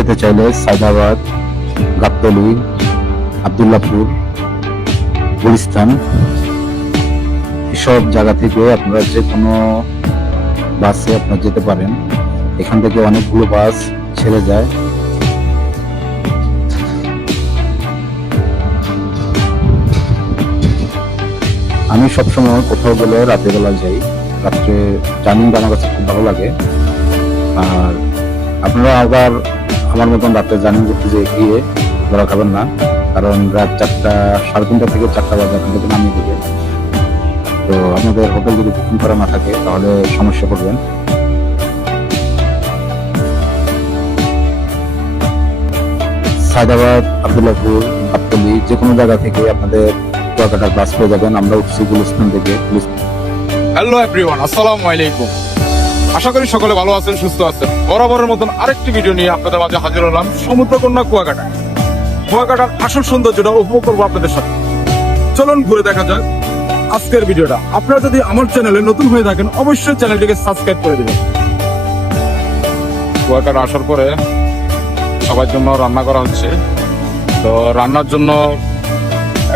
যেতে চাইলে সায়দাবাদ, গাবতলী, আবদুল্লাপুর, গুলিস্তান এসব জায়গা থেকে আপনারা যে কোনো বাসে আপনারা যেতে পারেন। এখান থেকে অনেকগুলো বাস ছেড়ে যায়। আমি সবসময় কোথাও গেলে রাতের বেলা যাই। রাত্রে জার্নিটা আমার কাছে খুব ভালো লাগে। আর আপনারা আবার আমার মতন রাতে জার্নি করতে গিয়ে ধরা খাবেন না, কারণ রাত 4টা, 3:30 থেকে 4টা বাজে আপনাদের নামিয়ে দেবে। তো আপনাদের হোটেল যদি বুকিং করা না থাকে তাহলে সমস্যা করবেন। সায়দাবাদ, আবদুল্লাপুর, গাবতলী যে কোনো জায়গা থেকে আপনাদের কুয়াকাটার বাস পেয়ে যাবেন। আমরা উঠছি গুলিস্তান থেকে। হ্যালো এভরিওয়ান, আসসালামু আলাইকুম। আশা করি সকলে ভালো আছেন, সুস্থ আছেন। বরাবরের মতন আরেকটি ভিডিও নিয়ে আপনাদের মাঝে হাজির হলাম সমুদ্রকন্যা কুয়াকাটা। কুয়াকাটার আসল সৌন্দর্যটা উপভোগ করবো আপনাদের সাথে। চলুন ঘুরে দেখা যাক আজকের ভিডিওটা। আপনারা যদি আমার চ্যানেলে নতুন হয়ে থাকেন অবশ্যই চ্যানেলটিকে সাবস্ক্রাইব করে দেবেন। কুয়াকাটা আসার পরে সবার জন্য রান্না করা হচ্ছে। তো রান্নার জন্য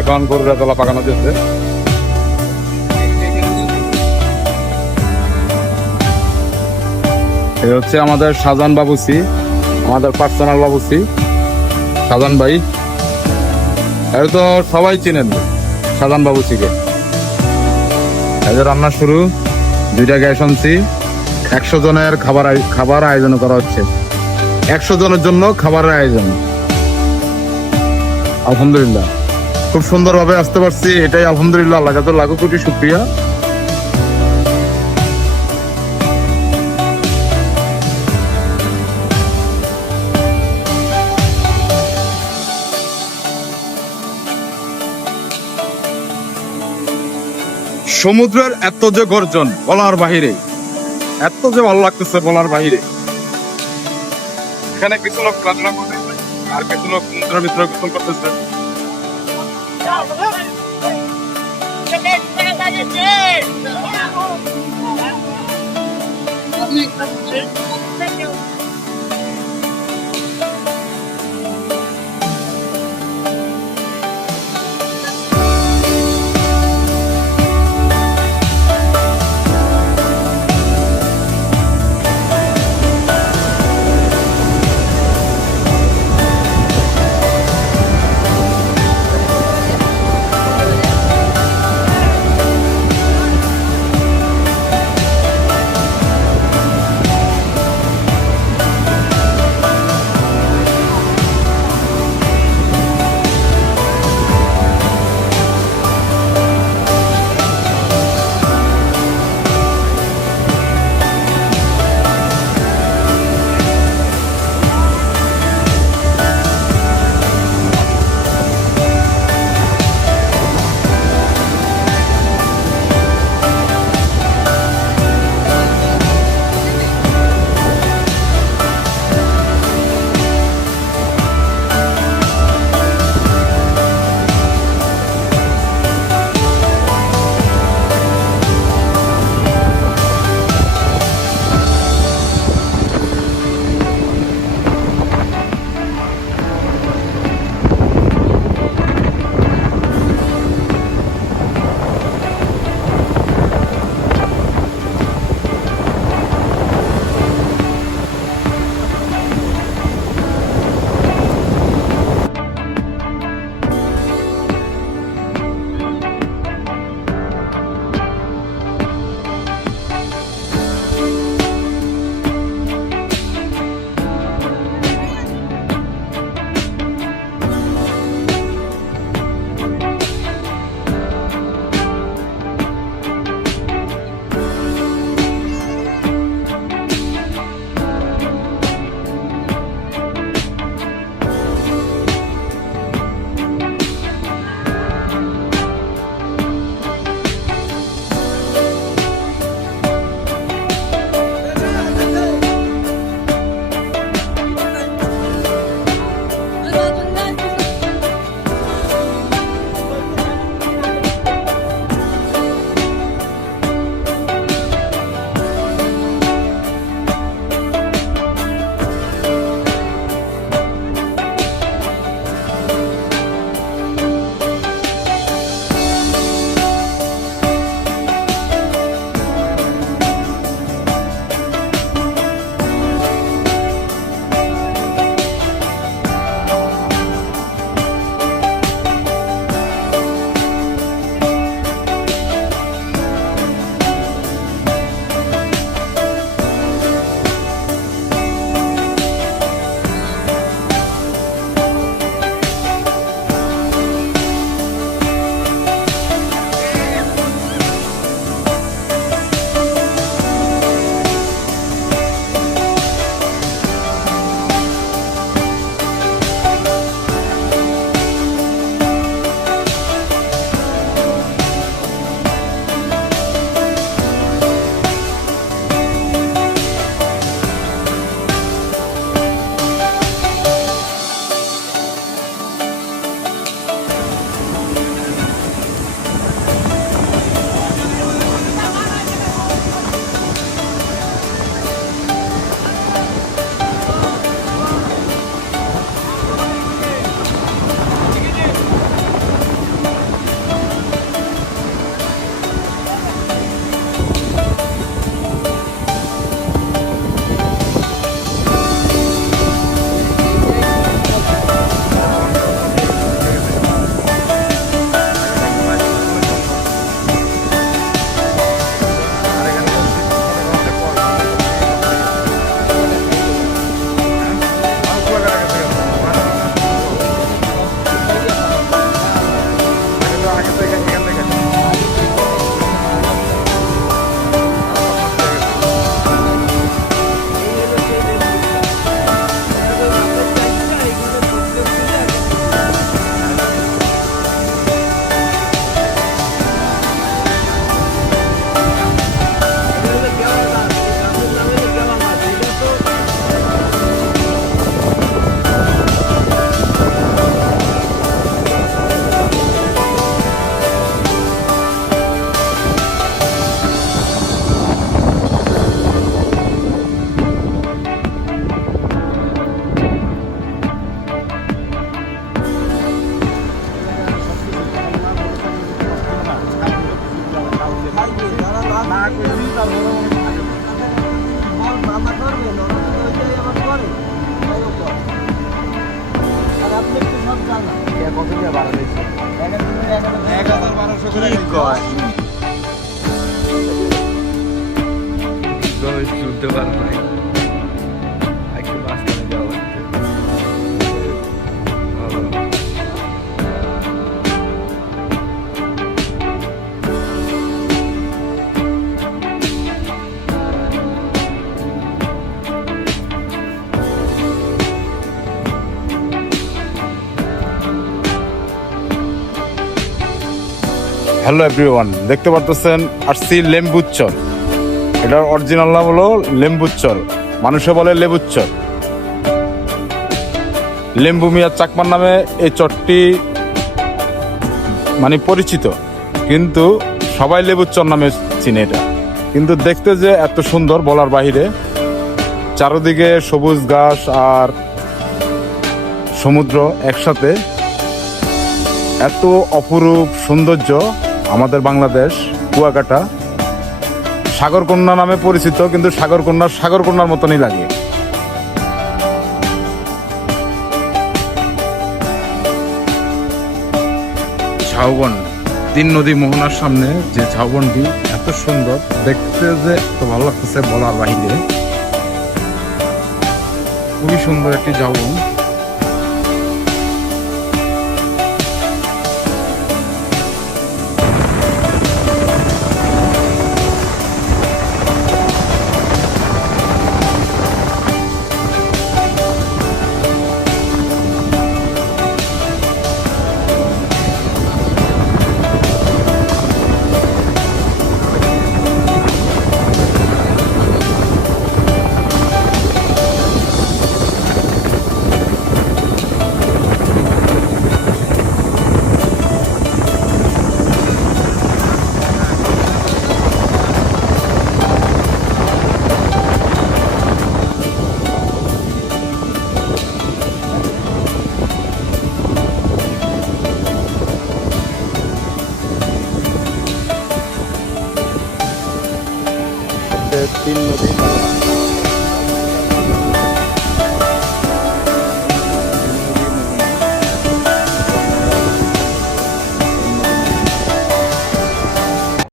এখন গরুর তলা পাকানো দিচ্ছে। এই হচ্ছে আমাদের শাহজাহান বাবুসি, আমাদের পার্সোনাল বাবুসি শাহজাহান ভাই। এটা তো সবাই চিনেন শাহজাহান বাবুসিকে। এই যে রান্না শুরু, 2টা গ্যাস আনছি। 100 জনের খাবার আয়োজন করা হচ্ছে। 100 জনের জন্য খাবারের আয়োজন। আলহামদুলিল্লাহ খুব সুন্দরভাবে আসতে পারছি, এটাই আলহামদুলিল্লাহ আল্লাহ কাছে লাখো কোটি শুকরিয়া। সমুদ্রের এত যে গর্জন বলার বাহিরে, এত যে ভালো লাগতেছে বলার বাহিরে। এখানে কিছু লোক খেলাধুলা করতেছে আর কিছু লোক সমুদ্রের ভিতরে গোসল করতেছে। শুনতে পারবো না একটু মাঝখানে যাওয়া লাগবে হ্যালো এভরিওয়ান, দেখতে পারতেছেন আসছি লেম্বুচর। এটার অরিজিনাল নাম হলো লেম্বুচর, মানুষে বলে লেবুচর। লেম্বু মিয়া চাকমার নামে এই চরটি মানে পরিচিত, কিন্তু সবাই লেবুচর নামে চিনে এটা। কিন্তু দেখতে যে এত সুন্দর বলার বাহিরে, চারদিকে সবুজ ঘাস আর সমুদ্র একসাথে, এত অপরূপ সৌন্দর্য। আমাদের বাংলাদেশ কুয়াকাটা সাগরকন্যা নামে পরিচিত, কিন্তু সাগরকন্যার মতনই লাগে। ঝাউবন, তিন নদী মোহনার সামনে যে ঝাউবনটি এত সুন্দর দেখতে, যে এত ভালো লাগতেছে বলার বাহিরে। খুবই সুন্দর একটি ঝাউবন। তিন নদী